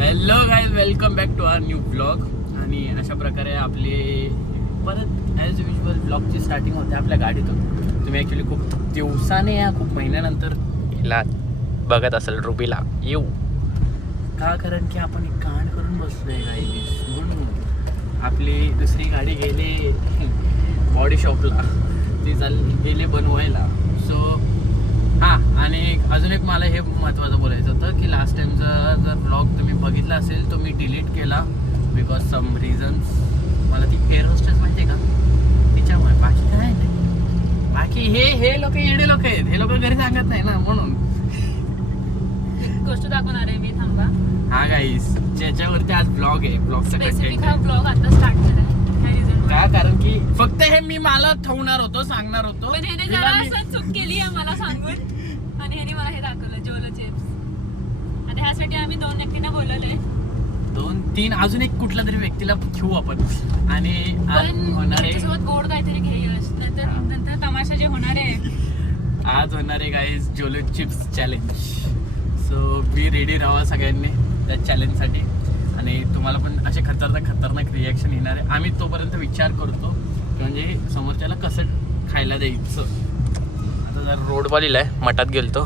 Hello guys, welcome back to our new blog. आणि अशा प्रकारे आपली परत ॲज युजल ब्लॉगची स्टार्टिंग होते आपल्या गाडीतून. तुम्ही ॲक्च्युली खूप दिवसाने या खूप महिन्यानंतर हिला बघत असेल रुबीला येऊ का, कारण की आपण एक कांड करून बसलो आहे गाईज. म्हणून आपली दुसरी गाडी गेली बॉडी शॉपला, ती गेली बनवायला. सो हां, आणि अजून एक मला हे महत्त्वाचं बोलायचं होतं की लास्ट टाईमचा जर ब्लॉग तुम्ही बघितला असेल तो मी डिलीट केला बिकॉज सम रिझन्स. मला ती एअर होस्टेस माहिती आहे का, तिच्यामुळे. बाकी काय नाही, बाकी हे लोक येडे लोक आहेत, हे लोक घरी सांगत नाही ना, म्हणून. गोष्ट दाखवणार आहे मी, थांबा. हा गाईस, ज्याच्यावरती आज ब्लॉग आहे, ब्लॉगचा स्पेसिफिक हा ब्लॉग आता स्टार्ट केलाय का, कारण की फक्त हे मी मला ठेवणार होतो, सांगणार होतो, पण ह्याने जरा असं चूक केली आहे मला सांगून, आणि ह्याने मला हे दाखवलं जोलो चिप्स. आता ह्यासाठी आम्ही 2 व्यक्तींना बोलवलंय, 2-3 अजून एक कुठल्या तरी व्यक्तीला घेऊ आपण. आणि होणार आहे सोबत गोड काहीतरी घे यश, नंतर तमाशा जे होणार आहे. आज होणार आहे guys Jolo chips challenge. So be ready राहा सगळ्यांनी त्या चॅलेंजसाठी. आणि तुम्हाला पण असे खतरनाक रिॲक्शन येणार आहे. आम्ही तोपर्यंत विचार करतो म्हणजे समोरच्याला कसं खायला द्यायचं. आता जर रोडवर लिहिलं आहे, मठात गेलतो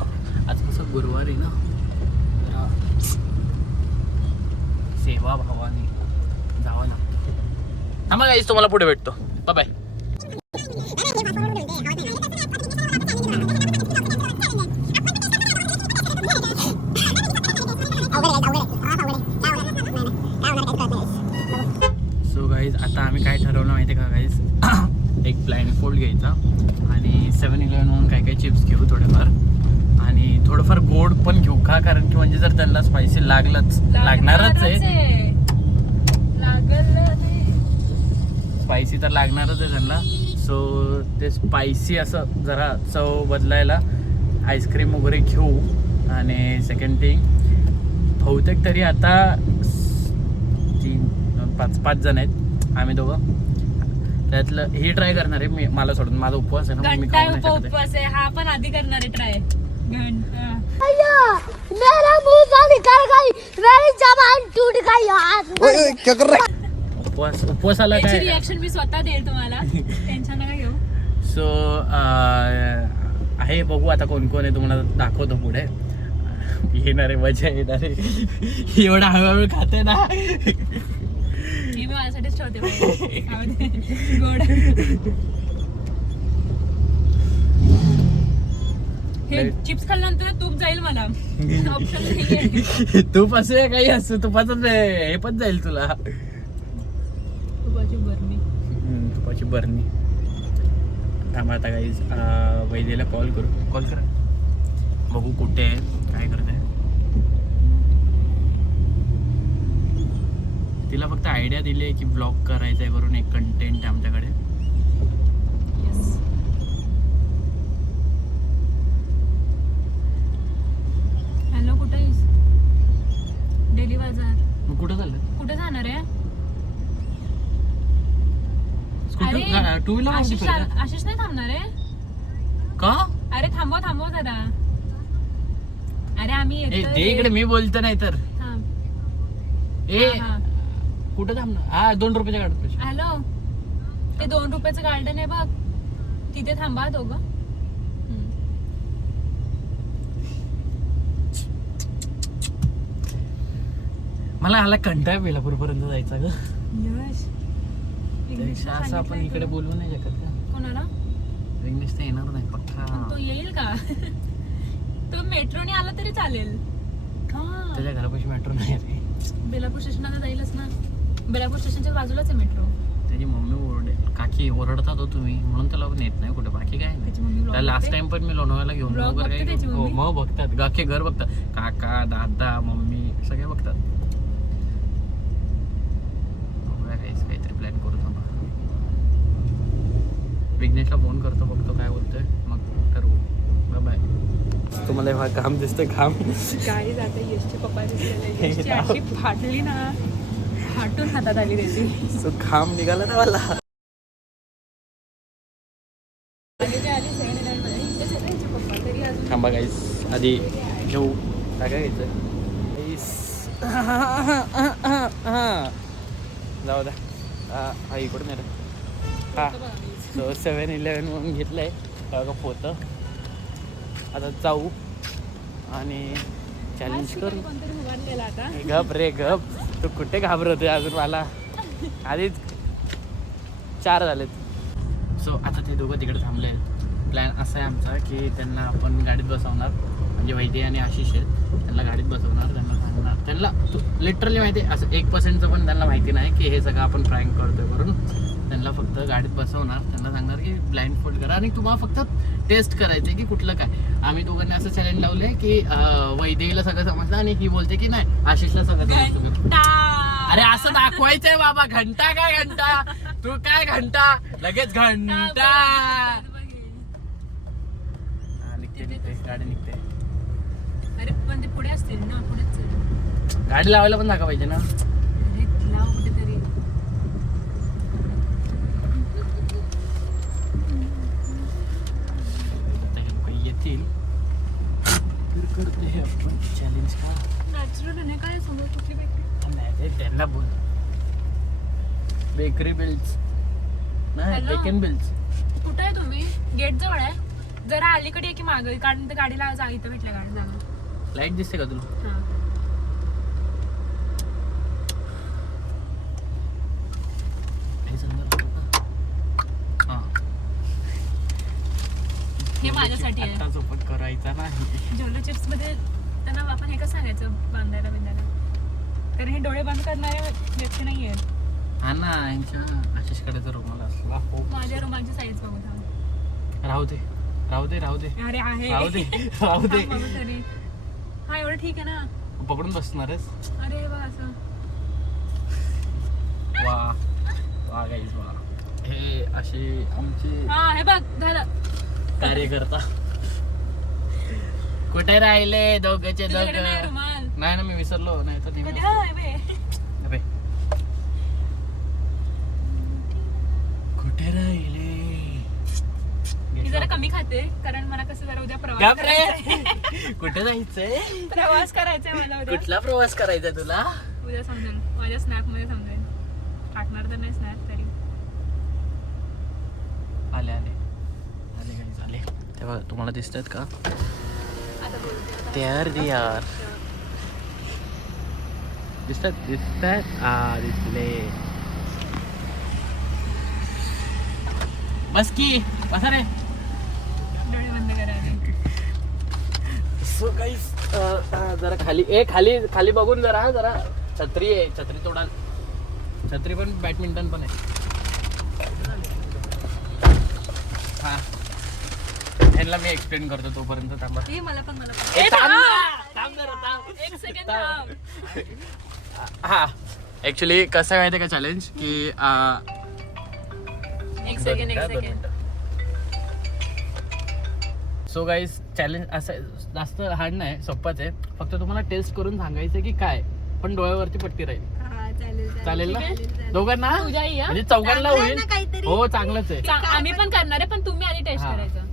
आज. कसं गुरुवार आहे ना, जरा सेवा भावाने जावं लागतं. थांबा गाईज, तुम्हाला पुढे भेटतो. Bye bye. सो गाईज, आता आम्ही काय ठरवलं माहिती आहे का गाईज, एक ब्लाइंड फोल्ड घ्यायचा आणि 7-Eleven म्हणून काही चिप्स घेऊ थोडेफार, आणि थोडंफार गोड पण घेऊ का, कारण की म्हणजे जर त्यांना स्पायसी लागणारच आहे, स्पायसी तर लागणारच आहे त्यांना. सो ते स्पायसी असं जरा चव बदलायला आईस्क्रीम वगैरे घेऊ. आणि सेकंड थिंग, बहुतेक तरी आता 5 जण आहेत आम्ही दोघं, त्यातलं हे ट्राय करणार आहे मी, मला सोडून. माझा उपवास आहे ना, मी खाऊ नाही शकत. उपवास आहे हा, पण आधी करणार आहे ट्राय. उपवासाला काय रिॲक्शन मी स्वतः देईल तुम्हाला, टेन्शन नका घेऊ. सो आहे, बघू आता कोण कोण आहे, तुम्हाला दाखवतो पुढे. येणार आहे, मजा येणार आहे. एवढा हळूहळू खाते ना, मी माझ्यासाठीच ठेवते गोड. हे चिप्स खाल्ल्यानंतर तूप जाईल मला, ऑप्शन नाहीये. तूप असू काही असू, तुपाचं हे पण जाईल तुला. तुपाची बरणी. थांबा आता गाईज, वैद्यला कॉल करा, बघू कुठे आहे, काय करते. तिला फक्त आयडिया दिली आहे की ब्लॉग करायचा आहे करून, एक कंटेंट आहे आमच्याकडे. हॅलो, कुठे आहेस? डेली बाजार. मग कुठं चाललं? कुठे जाणार आहे? टू व्हीलर आशिष नाही थांबणार आहे का? अरे थांबव जरा. अरे आम्ही येतो इकडे, मी बोलतो नाही तर. ए कुठं थांबणार? हा, 2 रुपयाच्या गाडीत. हॅलो, ते 2 रुपयाचं गार्डन आहे बघ, तिथे थांबा दोघं. मला आला कंटाळा बेलापूर पर्यंत जायचा ग. यश, असं आपण इकडे बोलवू नाही शकत का? कोणाला? इंग्लिश तर येणार नाही पक्का. तो येईल का? तो मेट्रोने आला तरी चालेल. त्याच्या घरापाशी मेट्रो नाही रे. बेलापूर स्टेशनला जाईलच ना, बेलापूर स्टेशनच्या बाजूलाच आहे मेट्रो. त्याची मम्मी ओरडेल, काकी ओरडतात हो तुम्ही, म्हणून त्याला नेत नाही कुठे, बाकी काय नाही. लास्ट टाइम पण मी लोणावळ्याला घेऊन वगैरे काही, मग बघतात गाखे घर बघतात, काका दादा मम्मी सगळे बघतात. काहीतरी प्लॅन करू. थांबा, विघ्नेशला फोन करतो, बघतो काय बोलतोय, मग ठरवू. बाय. तुम्हाला हा काम दिसतंय, काम काय जाते. यशचे पप्पा दिसलेले, यशची अशी फाटली ना, फाटून हातात आली त्याची. सो काम निघाला ना मला. थांबा गाईस, आधी घेऊ काय घ्यायचं. जाऊ द्या. हा इकडून आहे रे. हा सो 7-11 म्हणून घेतलंय बघा पोतं. आता जाऊ आणि चॅलेंज करू. गप रे गप, तू कुठे घाबरतोय अजून मला, आधीच 4 झालेत. सो आता ते दोघं तिकडे थांबले आहेत. प्लॅन असा आहे आमचा की त्यांना आपण गाडीत बसवणार, म्हणजे वैद्य आणि आशिष आहेत, त्यांना गाडीत बसवणार, त्यांना सांगणार, त्यांना लिटरली माहिती आहे असं 1% पण त्यांना माहिती नाही की हे सगळं आपण प्रँक करतोय करून. त्यांना फक्त गाडीत बसवणार, त्यांना सांगणार की ब्लाइंड फोल्ड करा आणि तुम्हाला फक्त टेस्ट करायचं आहे की कुठलं काय. आम्ही दोघांनी असं चॅलेंज लावलं आहे की वैदेहीला सगळं समजलं आणि ही बोलते की नाही आशिषला सगळं समजतं. अरे असं दाखवायचंय बाबा, घंटा काय घंटा, तू काय घंटा, लगेच घंटा. निघते गाडी निघते. अरे पण ते पुढे असतील ना, पुढेच गाडी लावायला पण दाखवा पाहिजे ना. लाव कुठेतरी. येतील तर करते हे आपण चॅलेंज. का नॅचरल आहे काय समोर कुठली बेकरी? नाही ते त्यांना बोल. बेकरी बिल्स नाही, Hello? Taken bills. कुठे आहे तुम्ही? गेट जवळ आहे. जरा अलीकडे ये की मागे, कारण त्या गाडीला जा, इथं भेटल्या गाडी जागा. लाईट दिसते का तुला? हा. हे संदर्भ होता का? हा. हे माझ्यासाठी आहे. आता चोपट करायचा नाही. झोलो चिप्स मध्ये त्यांना आपण हे कसं सांगायचं बांधायला बिंधायला, कारण हे डोळे बंद करणारे व्यक्ती नाही आहेत. हा ना, यांच्या आशिषकडे रुमाल असला हो. माझ्या रुमालची साईज बघू थांब. राहू दे राहू दे राहू दे अरे आहे. राहू दे राहू दे. थांब बघू तरी. हा एवढं ठीक आहे ना. पकडून बसणारच. अरे हे बघ असं. वा वा गाईज वा. हे असे आमचे हा हे बघ झालं. कार्यकर्ता. कुठे राहिले दोघंचे तुझ्याकडे नाही दोघं? रुमाल? नाही ना, मी विसरलो. नाही तर कधी नेहमी हा, हे बघ. असतं. अबे. कुठे राहिले? मी जरा कमी खाते कारण मला कसं जरा उद्या प्रवास गप रे. करायचा. कुठे जायचंय? प्रवास करायचा आहे मला उद्या. कुठला प्रवास करायचा तुला? उद्या समजेल माझ्या स्नॅक मध्ये समजेल. टाकणार तर नाही स्नॅक तरी. आले आले आले गाईज आले. तेव्हा तुम्हाला दिसतात का? आता बोलते. त्यार यार दिसतात दिसतात. दिसले. बस की बसा रे. डोळे बंद करायचे. सो गाईस जरा खाली खाली खाली बघून जरा जरा छत्री आहे. छत्री तोडाल. छत्री पण बॅडमिंटन पण आहे. हा ह्यांना मी एक्सप्लेन करतो तोपर्यंत थांबा. हे मला पण ए, थांब ना. थांब जरा, थांब. एक सेकंड थांब. हा ऍक्च्युली कसं माहिती आहे का चॅलेंज की एक सेकंड. सो गाईस चॅलेंज असं जास्त हार्ड नाही, सोपंच आहे. फक्त तुम्हाला टेस्ट करून सांगायचं की काय, पण डोळ्यावरती पट्टी राहील. चालेल ना दोघांना? तुझ्याही हा? म्हणजे चौघांना होईल. हो चांगलंच आहे. आम्ही पण करणार आहे पण तुम्ही आधी टेस्ट हा. करायचं.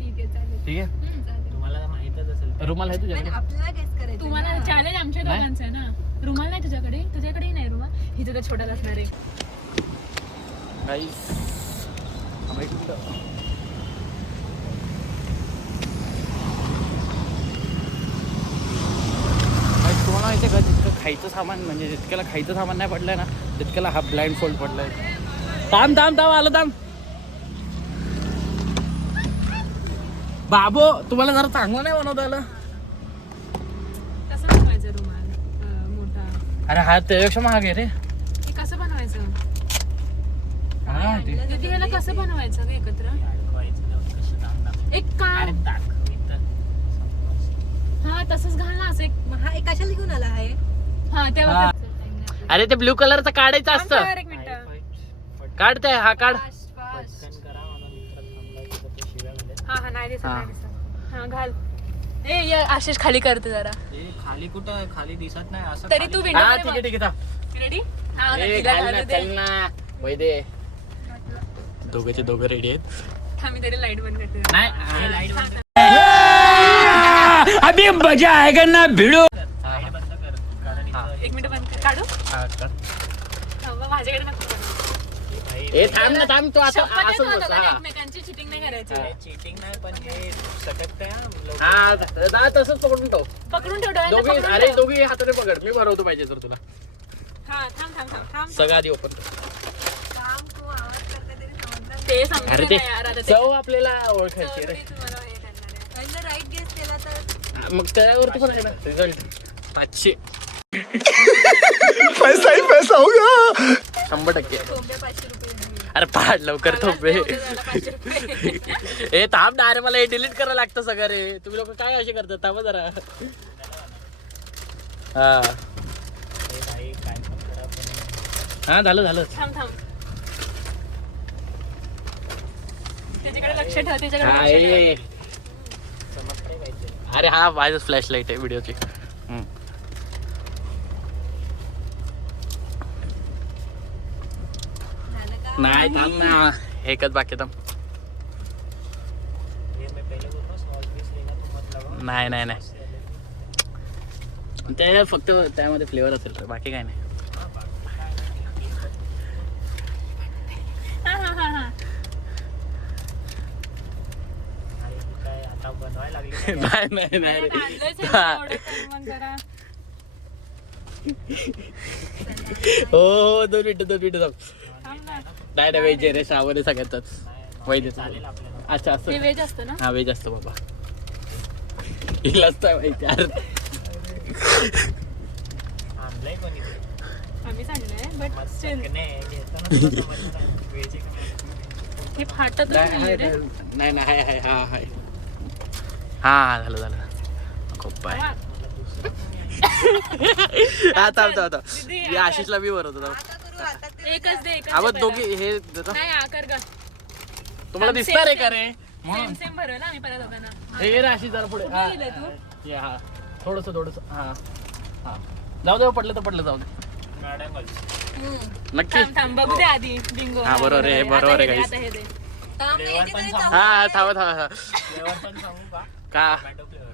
ठीक आहे. तुम्हाला माहितच असेल. रुमाल आहे तुझ्याकडे? तुम्हाला चॅलेंज आमच्या नाही? दोघांचं आहे ना. रुमाल नाही तुझ्याकडे? तुझ्याकडेही नाही रुमाल. हिचं तर छोटाच असणार आहे. गाईस तुम्हाला माहिती आहे का, जितकं खायचं सामान म्हणजे जितक्याला खायचं सामान नाही पडलंय ना तितक्याला हा ब्लाइंड फोल्ड पडलाय. थांब थांब थांब आलो थांब. बाबो तुम्हाला जरा चांगलं नाही बनवता आलं. कसं बनवायचं रुमाल मोठा? अरे हा त्यापेक्षा महाग आहे रे. हे कसं बनवायचं? हा, ते. दीदी ह्याला कसं बनवायचं ग एकत्र? एक काम. हा तसंच घाल ना असं एक. हा एक कशाला घेऊन आला आहे? हा तेव्हा हा. कर. अरे ते ब्ल्यू कलरचं काढायचं थांब असतं. तर एक मिनिट. काढते हा काढ. हा नाही दिसत हा. नाही दिसत. हा घाल. ए ये आशिष खाली करते जरा. खाली कुठं खाली दिसत नाही असं. तरी तू हा ठीक आहे विंडो ठीक आहे. रेडी? हा ए, तिला घाल ना, घालू चल दे. ना. वैदे दोघेचे दोघं रेडी आहेत. हा मी तरी लाईट बंद करते. नाही लाईट बंद अभी मजा आएगा ना भिडो. लाईट बंद कर कारण हा. इथं एक एक मिनिट बंद कर. काढू हा, कर. थांबा, माझ्याकडे नको काढू. ए थांब ना थांब, तू असं शपथ आहे असं ना बस. दोघांना हा. एकमेकांची चिटिंग नाही करायची. चिटिंग नाही पण हे सटकतंय हा. हा जा, तसंच पकडून ठेव. पकडून ठेव डोळ्यांना, दोघी पकडून अरे ठेव. दोघी हाताने पकड, मी भरवतो पाहिजे तर तुला. हा थांब थांब थांब थांब. सगळं आधी ओपन कर. ते समजलं अरे ते नाही यार, आता ते चव आपल्याला ओळखायची रे. तुम्हाला हे करणार आहे. राईट गेस केला तर हा, मग त्यावरती पण आहे ना रिझल्ट 500. पैसा ही पैसा होगा. 100%. टोंबे 500 रुपये. अरे पाड लवकर मला थोपे. नव्हतं झालं 500 रुपये. ए थांब ना, अरे मला हे डिलीट करायला लागतं सगळं रे. तुम्ही लोक काय असे करतात, थांबा जरा. हा हे भाई काय पण करा पण हा झालं झालं. थांब थांब. त्याच्याकडे लक्ष ठेव, त्याच्याकडे हा, लक्ष ठेव. ए. चमकतंय पाहिजे. अरे हा माझं फ्लॅश लाईट आहे व्हिडिओची. झालं का? नाही थांब ना, एकच बाकी थांब. ये मैं पहले बोल रहा हूँ सॉस बीस लेगा तो मत लगाओ. नाही नाही नाही, ते फक्त त्यामध्ये फ्लेवर असेल तर बाकी काय नाही. हा हा हा हा. अरे हे काय आता बनवायला लागली का? नाही नाही नाही अरे, रे. आणलंच आहे हा. ना, एवढं तर मग जरा. हो 2 मिनिटं थांब. थांब ना. नाही नाही वेज रे, श्रावण आहे सगळ्यातच. वैद्य चालेल आपल्याला. अच्छा हे असं. व्हेज असतं ना. हा वेज असतो बाबा. हिलाच तर माहिती यार. आणलंय पण इथे. आम्हीच आणलंय बट मस्त स्टील चटणी आहे. घेताना तुला समजलं नाही. व्हेज आहे का नाही? हे फाटतच नाही नाहीये रे. नाही नाही, हाय हाय हा हाय. हा झालं झालं. खूप पाय. वा. हा थांब थांब थांब. दीदी, मी आशिषला बी भरवतो थांब. आता करू आता ते. एकच दे, एकच आवाज दे दोघी पहिला. हे देतो. नाही आकार ग. तुम्हाला दिसणार आहे का रे? सेम सेम भरव ना आम्ही पहिला दोघांना. हे रे आशिष जरा पुढे. हा कुठे गेले तू? ये, हा थोडस हा हा जाऊ दे, पडलं तर पडलं, जाऊ दे. मॅडम नक्की. थांब थांब बघू दे आधी बिंगो. हा, बरोबर आहे, बरोबर आहे, guys. आता हे दे. थांब ना, फ्लेवर इथे पण तरी सांग. थांब. हा थांबा थांबा. फ्लेवर पण सांगू का? का टोमॅटो फ्लेवर.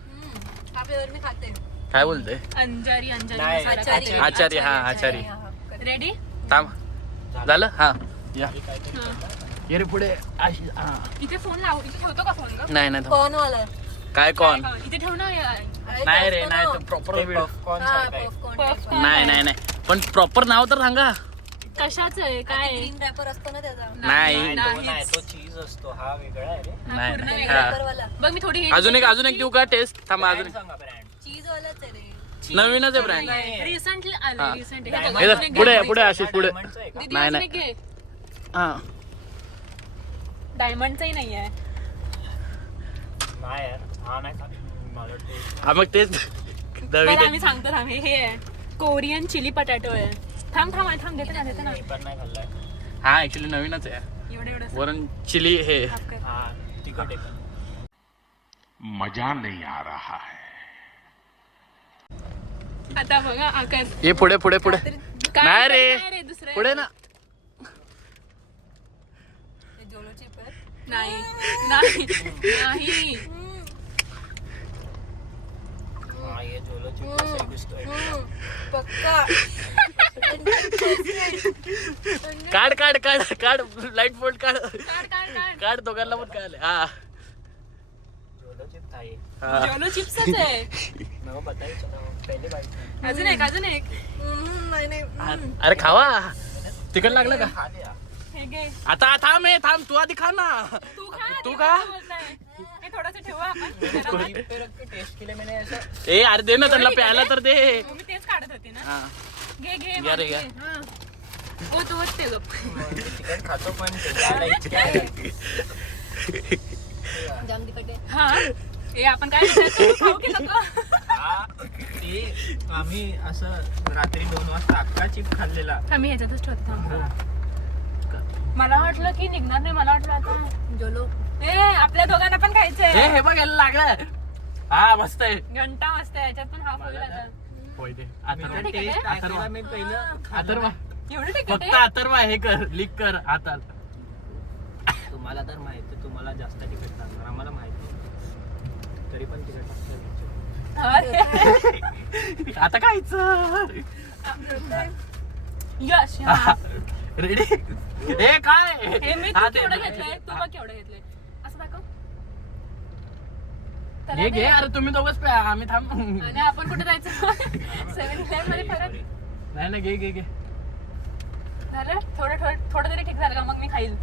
हा फ्लेवर मी खाते. काय बोलते? अंजारी नाही, मसाला आचारी. काजू. आचारी, हा, आचारी. हा, हा, कर. रेडी? थांब झालं. हा या हे काहीतरी हा. करणार. ये रे पुढे आशिष. हा इथे फोन लाव, इथे ठेवतो का फोन ग? नाही नाही थांब. कॉर्न वाला. काय कोण? इथे ठेव ना यार. अरे, नाही रे जास्त नाही, नको. प्रॉपर ते पॉपकॉर्न हा, सारखं आहे. Popcorn popcorn. टाईप. नाही नाही नाही, पण प्रॉपर नाव तर सांगा. कशाच आहे काय आहे? ग्रीन रॅपर असतो ना त्याचा. नाही. नाही, तो नाही, नाहीच. तो चीज असतो. हा वेगळा आहे रे. हा, नाही, पूर्ण नाही. वेगळा. हा. रॅपर वाला. बघ मी थोडी अजून एक देऊ का टेस्ट? थांबा अजून ब्रँड सांगा ब्रँड. चीज वालाच आहे रे. नवीनच आहे ब्रँड. रिसेंटली हा. आलं रिसेंट. Diamond. पुढे पुढे आशिष पुढे. डायमंडचं आहे का? नाही, नाही. हा डायमंडचाही नाही आहे. नाही यार. हा नाही खात. मला taste हा, मग तेच बरं नवीन आम्ही सांगतो थांब. हे आहे कोरियन चिली पटॅटो आहे. थांब थांब थांब देते ना देते ना. मी पण नाही खाल्लाय. हा ऍक्च्युली नवीनच आहे. एवढं एवढं वरून चिली हे. हाफ कर. हा तिखट आहे पण. मजा नहीं आ रहा है. आता बघा आकार. ये पुढे पुढे पुढे. काय नाही नाही रे दुसरं पुढे ना. हे जोलो चिप आहे. नाही नाही नाही. हा ये जोलो चिप्स असा दिसतोय. पक्का. काढ काढ काढ काढ लाईट बोर्ड काढ काढ काढ काढ. काढ दोघांना पण कळाले. हा जोलो चिप्स आहे. हा. जोलो चिप्सच आहे. नको बतायचं ना. पहिले बाईट. अजून एक अजून एक. नाही नाही. अरे खावा, तिकट लागलं का? खा दे यार. हे घे. आता थांब थांब, तू आधी खा ना. तू खा. तू ते खा. कसं बोलताय? हे थोडंसं ठेवू आपण. कहीं पे रख के टेस्ट के लिए मैंने ऐसा. ए अरे दे ना त्यांना प्यायला तर दे. मी तेच काढत होती ना. हा घे घे घ्या रे, घ्या. हा. ओ तू होते गप. मी चिकन खातो पण त्याला इतक्या आहे. जाम तिखट आहे. हा हे आपण काय विचारतो, तू खाऊ की नको? हा, ते आम्ही असं रात्री 2 वाजता अख्खा चिप खाल्लेला. आम्ही ह्याच्यातच ठेवतो थांब. मला वाटलं की निघणार नाही. मला वाटलं आता जोलो. ए आपल्या दोघांना पण खायचंय. हे बघ यायला लागलं. हा मस्त आहे. घंटा मस्त आहे. याच्यात पण हाफ होईल आता. होय ते मी अथर्व. तर ठीक आहे. टेस्ट ऐकायला मी पहिलं अथर्व एवढं तिखट फक्त आहे? अथर्व हे कर, लीक कर आता. तुम्हाला तर माहिती, तुम्हाला जास्त तिखट लागणार, आम्हाला माहिती तरी पण तिखट लागतं. अरे. आता खायचं. यश रेडी हे काय हे मी हा, तू ते- केवढं घेतलंय तू बघ केवढं घेतलंय असं दाखव त्याला हे घे दे. अरे तुम्ही दोघच प्या आम्ही थांब आणि आपण कुठे जायचं 7-Eleven मध्ये परत नाही ना घे घे घे झालं थोडं तरी ठीक झालं का मग मी खाईल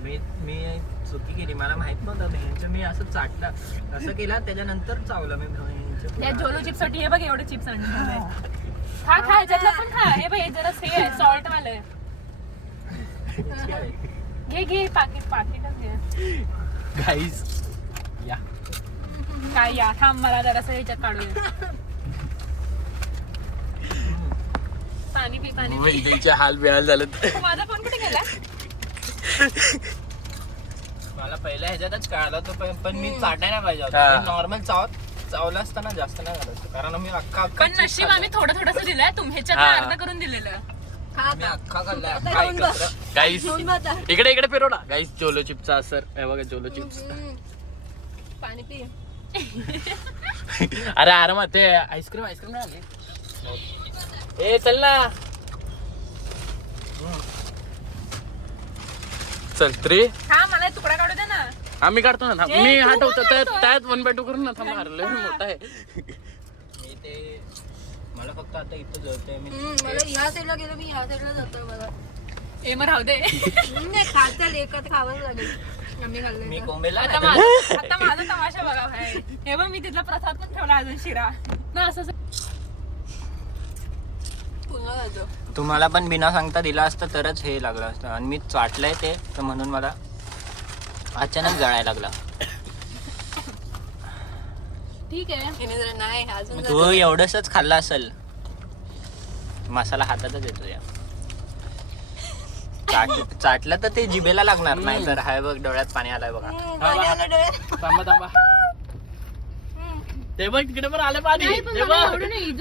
मी चुकी केली मला माहित नव्हतं ह्यांचं मी असं चाटलं असं केलं त्याच्यानंतर चावलं मी ह्यांचं त्या जोलो चिप्स साठी हे बघ एवढे चिप्स आणले खा ह्याच्यातलं पण खा हे बघ हे जरा से आहे सॉल्ट वाले घे पाकिटच घे गाईस या काय या थांब मला जरासं ह्याच्यात काढूया पाणी पी वैद्यचे हाल बेहाल झालेत माझा फोन कुठे गेला मला पहिल्या ह्याच्यातच कळालं तो पण मी चाटायला पाहिजे हा. होता नॉर्मल चावलं असताना जास्त नाही झालं असतं. कारण मी अख्खा पण नशीब आम्ही थोडंसं दिलंय ह्याच्यात हा. अर्ध करून दिलेलं मी अख्खा खाल्लाय आता अख्खा खाऊन बघ. एकत्र. गाईस घेऊन बघ आता. इकडे फिरव ना गाईस जोलो चिप्सचा असर हे बघा जोलो चिप्स पाणी पी अरे आरामात ते आईस्क्रीम नाही आली ए चल ना चल 3 हा मला एक तुकडा काढू दे ना आम्ही काढतो ना थांब. ए, मी तू हटवतो का काढतोय? त्यात 1/2 करून ना थांब हरले मोठा आहे मी ते मला फक्त आता इथं जळतंय मी मला ह्या साईडला गेलो मी ह्या साईडला जातोय मला ए मग राहू दे नाही खायचं एकच खावंच लागेल आम्ही मी खाल्लंय कोंबेला आता माझा तमाशा बघा भाई हे बघ मी तिथला प्रसाद पण ठेवला अजून शिरा ना असं पुन्हा जातो तुम्हाला पण बिना सांगता दिला असतं तरच हे लागलं असतं आणि मी चाटलंय ते तर म्हणून मला अचानक जळायला लागला ठीक आहे हिने जरा नाही अजून तू एवढंच खाल्ला असेल मसाला हातातच येतो या चाटलं तर ते जिभेला लागणार नाही तर हाय बघ डोळ्यात पाणी आलाय बघा पाणी आलं डोळ्यात. थांबा ते बघ तिकडे पण आले पाणी ते बघ. ते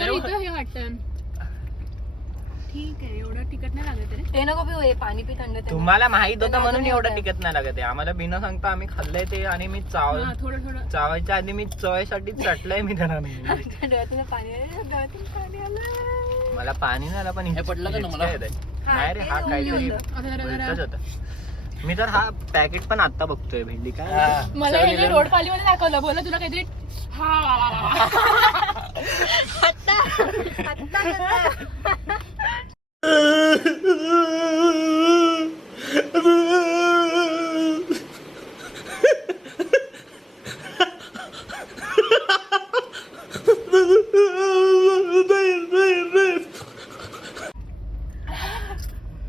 बघ. हे वाटतं ठीक आहे एवढं तिकट नाही लागत रे ते नको पिऊ हे पाणी पी थंड ते. तुम्हाला माहित होतं म्हणून अजून एवढं होतंय. टिकत नाही लागत आहे आम्हाला बिना सांगता आम्ही खाल्लंय ते आणि मी हा, थोडं चावायच्या आधी मी चवायसाठी चाटलंय मी त्यांना आमच्या डोळ्यातून पाणी आलं डोळ्यातून पाणी आलं मला पाणी नाही आलं पण हे पडलं का तुम्हाला? हिचक्या येतायत. नाही रे हा ते काहीतरी होतं. उलटच होतं मी तर हा पॅकेट पण आता बघतोय भेंडी काय हा. मला हे रोड पालीमध्ये दाखवलं बोला तुला काहीतरी हा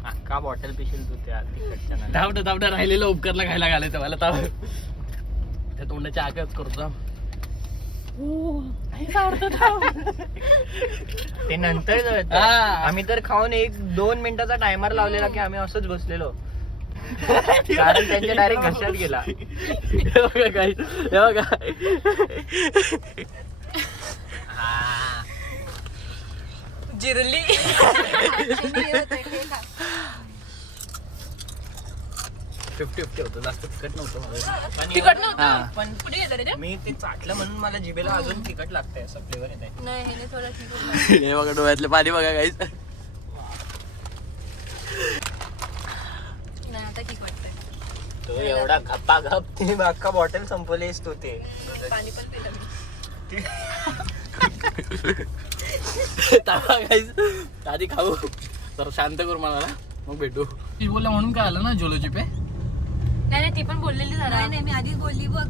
अख्खा बॉटल पिशील तू त्या तिकडच्या नाल्यात. धावडं राहिलेलं उपकरला खायला घालायचं मला ताव त्या तोंडाच्या आगच करतो ते नंतर जळतं. हा. आम्ही तर खाऊन 1-2 मिनिटाचा टायमर लावलेला की आम्ही असंच बसलेलो कारण त्यांच्या डायरेक्ट घशात गेला हे बघा guys, हे बघा जिरली 50-50 होतं जास्त तिखट नव्हतं मला. पण तिखट एवढं- नव्हतं हा. पण कुठे गेलं रे ते? मी ते चाटलं म्हणून मला जिभेला अजून तिखट लागतंय असं फ्लेवर येत आहे नाही हिने थोडं ठीक होतं. हे बघा डोळ्यातले पाणी बघा गाईस नाही आता ठीक वाटतंय तो एवढा गप्पा गप ते अख्खा बॉटल संपवलेस तू ते पाणी पण पिलं मी गाईस आधी खाऊ तर शांत करू मला ना मग भेटू ती बोलला म्हणून काय आलं ना जोलोची पे नाही ती पण बोललेली जरा नाही नाही मी आधीच बोलली बघ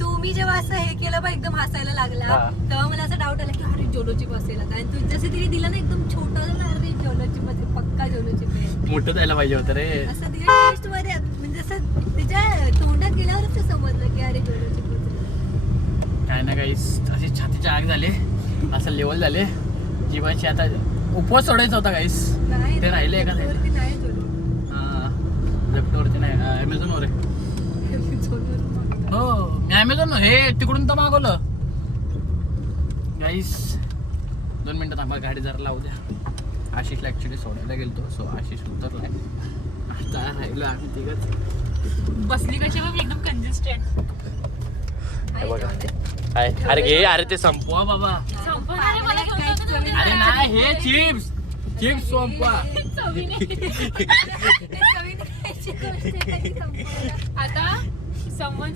तुम्ही जेव्हा असं हे केलं बघ एकदम हसायला लागला हा. तेव्हा मला असं डाऊट आला की अरे जोलोची बसेल आता आणि तू जसं तिने दिलं ना एकदम छोटा झाला अरे जोलोची बसेल पक्का जोलोची बसेल मोठं जायला पाहिजे होतं रे असं तिने टेस्ट मध्ये म्हणजे असं तिच्या तोंडात गेल्यावरच ते समजलं की अरे जोलोची बसेल काय ना गाईस अशी छातीची आग झाली असं लेवल झाले जीवाची आता उपवास सोडायचा होता गाईस नाही ते राहिले एका वरती नाही जोलो झेप्टोवरती नाही ॲमेझॉनवर आहे हो मी ॲमेझॉन हे तिकडून तर मागवलं गाईस 2 मिनिटं थांबा गाडी जरा लावू द्या आशिषला ॲक्च्युली सोडायला गेलतो सो आशिष उतरलाय आता राहिलं आम्ही तिघच बसली कशी बघ एकदम कंजेस्टेड हे बघा काय अरे घे अरे ते संपवा बाबा संपवणार आहे मला घेऊन जाऊ दे. अरे नाही हे चिप्स चिप्स संपवा चवीने. आता समवन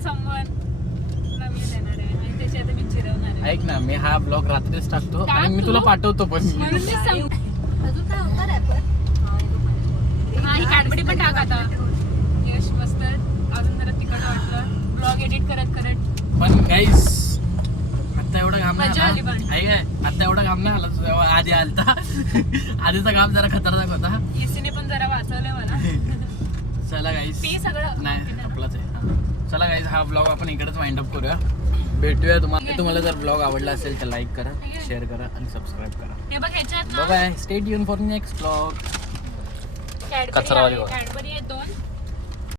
मी देणार आहे आणि त्याची आता मी जिरवणार आहे. ऐक ना मी हा ब्लॉग रात्रीच टाकतो आणि मी तुला पाठवतो पण म्हणून मी अजून काय होता रॅपर हा ही कॅडबरी पण टाक आता. यश मस्त अजून जरा तिखट वाटलं ब्लॉग एडिट करत पण गाईस आता एवढा घाम मजा आली नाही पण. आला काय आता एवढा घाम नाही आला जेव्हा आधी आलता आधीचा घाम जरा खतरनाक होता एसीने पण जरा वाचवलंय मला. चला गाईस पी सगळं नाही आपलाच आहे चला गाईस हा ब्लॉग आपण इकडेच वाइंड अप करूया भेटूया तुम्हाला जर ब्लॉग आवडला असेल तर लाईक करा शेअर करा आणि सबस्क्राईब करा हे बघ ह्याच्यात bye bye stay tune for next blog कचरावाली बघ. कॅडबरी आहे 2